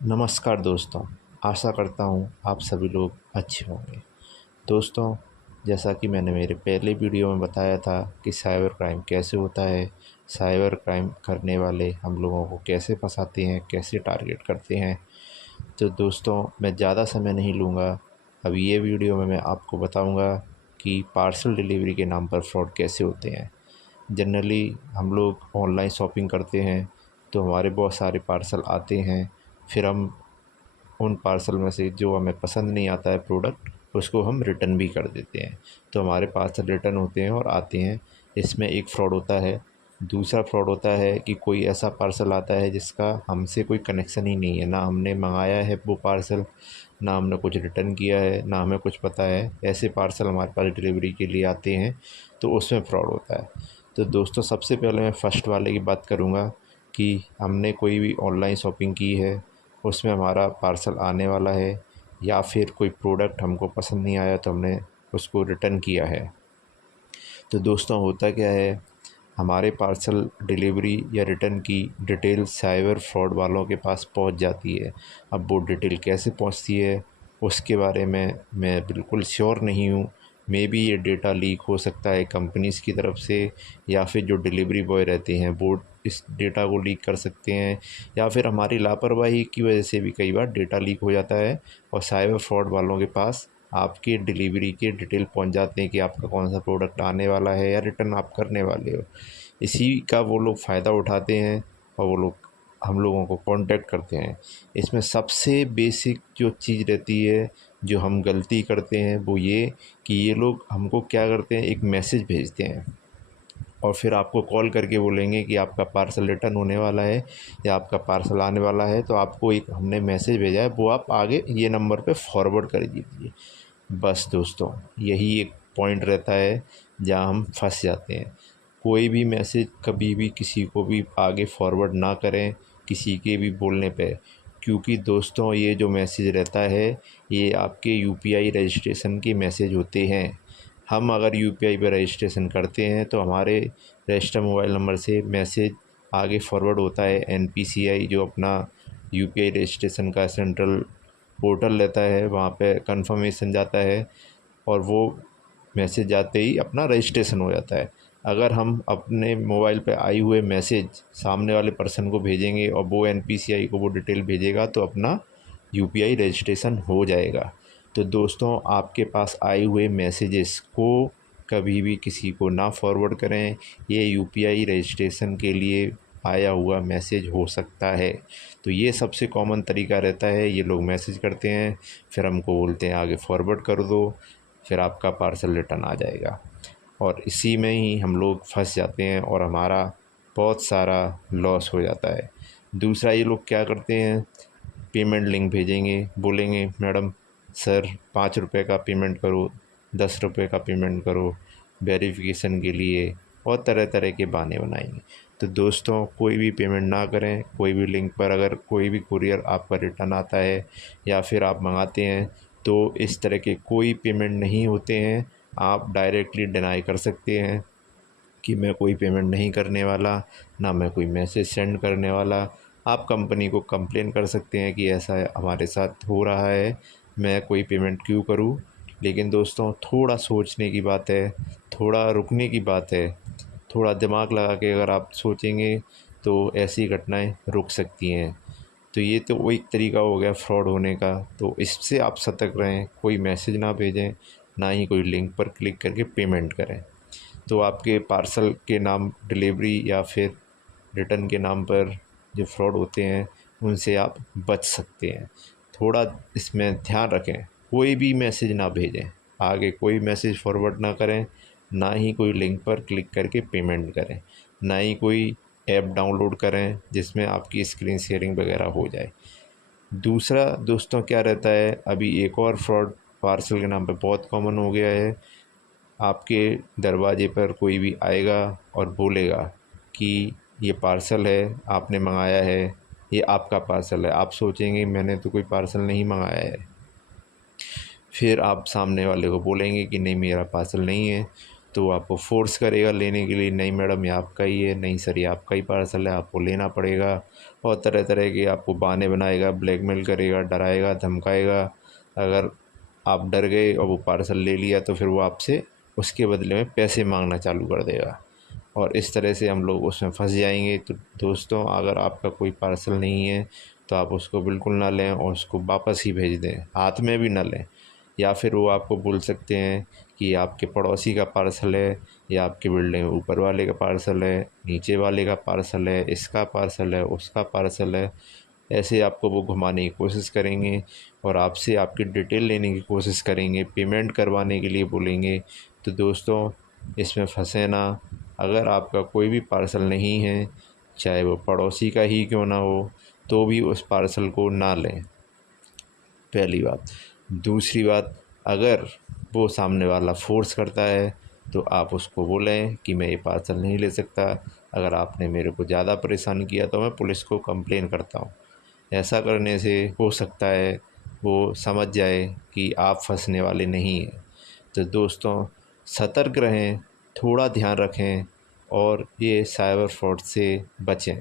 नमस्कार दोस्तों, आशा करता हूँ आप सभी लोग अच्छे होंगे। दोस्तों, जैसा कि मैंने मेरे पहले वीडियो में बताया था कि साइबर क्राइम कैसे होता है, साइबर क्राइम करने वाले हम लोगों को कैसे फंसाते हैं, कैसे टारगेट करते हैं। तो दोस्तों, मैं ज़्यादा समय नहीं लूँगा। अब ये वीडियो में मैं आपको बताऊँगा कि पार्सल डिलीवरी के नाम पर फ्रॉड कैसे होते हैं। जनरली हम लोग ऑनलाइन शॉपिंग करते हैं, तो हमारे बहुत सारे पार्सल आते हैं। फिर हम उन पार्सल में से जो हमें पसंद नहीं आता है प्रोडक्ट, उसको हम रिटर्न भी कर देते हैं। तो हमारे पार्सल रिटर्न होते हैं और आते हैं। इसमें एक फ़्रॉड होता है। दूसरा फ़्रॉड होता है कि कोई ऐसा पार्सल आता है जिसका हमसे कोई कनेक्शन ही नहीं है, ना हमने मंगाया है वो पार्सल, ना हमने कुछ रिटर्न किया है, ना हमें कुछ पता है। ऐसे पार्सल हमारे पास डिलीवरी के लिए आते हैं, तो उसमें फ़्रॉड होता है। तो दोस्तों, सबसे पहले मैं फ़र्स्ट वाले की बात करूँगा कि हमने कोई भी ऑनलाइन शॉपिंग की है, उसमें हमारा पार्सल आने वाला है या फिर कोई प्रोडक्ट हमको पसंद नहीं आया तो हमने उसको रिटर्न किया है। तो दोस्तों, होता क्या है, हमारे पार्सल डिलीवरी या रिटर्न की डिटेल साइबर फ्रॉड वालों के पास पहुंच जाती है। अब वो डिटेल कैसे पहुंचती है उसके बारे में मैं बिल्कुल श्योर नहीं हूँ। मे बी ये डेटा लीक हो सकता है कंपनीज़ की तरफ से, या फिर जो डिलीवरी बॉय रहते हैं वो इस डेटा को लीक कर सकते हैं, या फिर हमारी लापरवाही की वजह से भी कई बार डेटा लीक हो जाता है और साइबर फ्रॉड वालों के पास आपके डिलीवरी के डिटेल पहुंच जाते हैं कि आपका कौन सा प्रोडक्ट आने वाला है या रिटर्न आप करने वाले हो। इसी का वो लोग फ़ायदा उठाते हैं और वो लोग हम लोगों को कांटेक्ट करते हैं। इसमें सबसे बेसिक जो चीज़ रहती है, जो हम गलती करते हैं, वो ये कि ये लोग हमको क्या करते हैं, एक मैसेज भेजते हैं और फिर आपको कॉल करके बोलेंगे कि आपका पार्सल रिटर्न होने वाला है या आपका पार्सल आने वाला है, तो आपको एक हमने मैसेज भेजा है, वो आप आगे ये नंबर पे फॉरवर्ड कर दीजिए। बस दोस्तों, यही एक पॉइंट रहता है जहाँ हम फंस जाते हैं। कोई भी मैसेज कभी भी किसी को भी आगे फॉरवर्ड ना करें, किसी के भी बोलने पे, क्योंकि दोस्तों ये जो मैसेज रहता है, ये आपके यूपीआई रजिस्ट्रेशन के मैसेज होते हैं। हम अगर यूपीआई पे रजिस्ट्रेशन करते हैं तो हमारे रजिस्टर मोबाइल नंबर से मैसेज आगे फॉरवर्ड होता है एनपीसीआई, जो अपना यूपीआई रजिस्ट्रेशन का सेंट्रल पोर्टल रहता है, वहाँ पे कंफर्मेशन जाता है और वो मैसेज जाते ही अपना रजिस्ट्रेशन हो जाता है। अगर हम अपने मोबाइल पे आए हुए मैसेज सामने वाले पर्सन को भेजेंगे और वो एनपीसीआई को वो डिटेल भेजेगा, तो अपना यूपीआई रजिस्ट्रेशन हो जाएगा। तो दोस्तों, आपके पास आए हुए मैसेजेस को कभी भी किसी को ना फॉरवर्ड करें। ये यूपीआई रजिस्ट्रेशन के लिए आया हुआ मैसेज हो सकता है। तो ये सबसे कॉमन तरीका रहता है। ये लोग मैसेज करते हैं, फिर हमको बोलते हैं आगे फॉरवर्ड कर दो, फिर आपका पार्सल रिटर्न आ जाएगा, और इसी में ही हम लोग फंस जाते हैं और हमारा बहुत सारा लॉस हो जाता है। दूसरा, ये लोग क्या करते हैं, पेमेंट लिंक भेजेंगे, बोलेंगे मैडम सर 5 रुपये का पेमेंट करो, 10 रुपये का पेमेंट करो वेरिफिकेशन के लिए, और तरह तरह के बहाने बनाएंगे। तो दोस्तों, कोई भी पेमेंट ना करें। कोई भी लिंक पर अगर कोई भी कुरियर आपका रिटर्न आता है या फिर आप मंगाते हैं, तो इस तरह के कोई पेमेंट नहीं होते हैं। आप डायरेक्टली डिनाई कर सकते हैं कि मैं कोई पेमेंट नहीं करने वाला, ना मैं कोई मैसेज सेंड करने वाला। आप कंपनी को कंप्लेन कर सकते हैं कि ऐसा हमारे साथ हो रहा है, मैं कोई पेमेंट क्यों करूं। लेकिन दोस्तों, थोड़ा सोचने की बात है, थोड़ा रुकने की बात है। थोड़ा दिमाग लगा के अगर आप सोचेंगे तो ऐसी घटनाएं रुक सकती हैं। तो ये तो वो एक तरीका हो गया फ्रॉड होने का। तो इससे आप सतर्क रहें, कोई मैसेज ना भेजें, ना ही कोई लिंक पर क्लिक करके पेमेंट करें। तो आपके पार्सल के नाम डिलीवरी या फिर रिटर्न के नाम पर जो फ्रॉड होते हैं, उनसे आप बच सकते हैं। थोड़ा इसमें ध्यान रखें, कोई भी मैसेज ना भेजें, आगे कोई मैसेज फॉरवर्ड ना करें, ना ही कोई लिंक पर क्लिक करके पेमेंट करें, ना ही कोई ऐप डाउनलोड करें जिसमें आपकी स्क्रीन शेयरिंग वगैरह हो जाए। दूसरा दोस्तों, क्या रहता है, अभी एक और फ्रॉड पार्सल के नाम पे बहुत कॉमन हो गया है। आपके दरवाजे पर कोई भी आएगा और बोलेगा कि ये पार्सल है, आपने मंगाया है, ये आपका पार्सल है। आप सोचेंगे मैंने तो कोई पार्सल नहीं मंगाया है। फिर आप सामने वाले को बोलेंगे कि नहीं, मेरा पार्सल नहीं है। तो आपको फ़ोर्स करेगा लेने के लिए, नहीं मैडम ये आपका ही है, नहीं सर ये आपका ही पार्सल है, आपको लेना पड़ेगा। और तरह तरह के आपको बहाने बनाएगा, ब्लैकमेल करेगा, डराएगा, धमकाएगा। अगर आप डर गए और वो पार्सल ले लिया तो फिर वो आपसे उसके बदले में पैसे मांगना चालू कर देगा, और इस तरह से हम लोग उसमें फंस जाएंगे। तो दोस्तों, अगर आपका कोई पार्सल नहीं है तो आप उसको बिल्कुल ना लें और उसको वापस ही भेज दें, हाथ में भी ना लें। या फिर वो आपको बोल सकते हैं कि आपके पड़ोसी का पार्सल है, या आपकी बिल्डिंग ऊपर वाले का पार्सल है, नीचे वाले का पार्सल है, इसका पार्सल है, उसका पार्सल है। ऐसे आपको वो घुमाने की कोशिश करेंगे और आपसे आपकी डिटेल लेने की कोशिश करेंगे, पेमेंट करवाने के लिए बोलेंगे। तो दोस्तों, इसमें फंसे ना। अगर आपका कोई भी पार्सल नहीं है, चाहे वो पड़ोसी का ही क्यों ना हो, तो भी उस पार्सल को ना लें, पहली बात। दूसरी बात, अगर वो सामने वाला फ़ोर्स करता है तो आप उसको बोलें कि मैं ये पार्सल नहीं ले सकता, अगर आपने मेरे को ज़्यादा परेशान किया तो मैं पुलिस को कंप्लेन करता हूँ। ऐसा करने से हो सकता है वो समझ जाए कि आप फंसने वाले नहीं हैं। तो दोस्तों, सतर्क रहें, थोड़ा ध्यान रखें और ये साइबर फ्रॉड से बचें।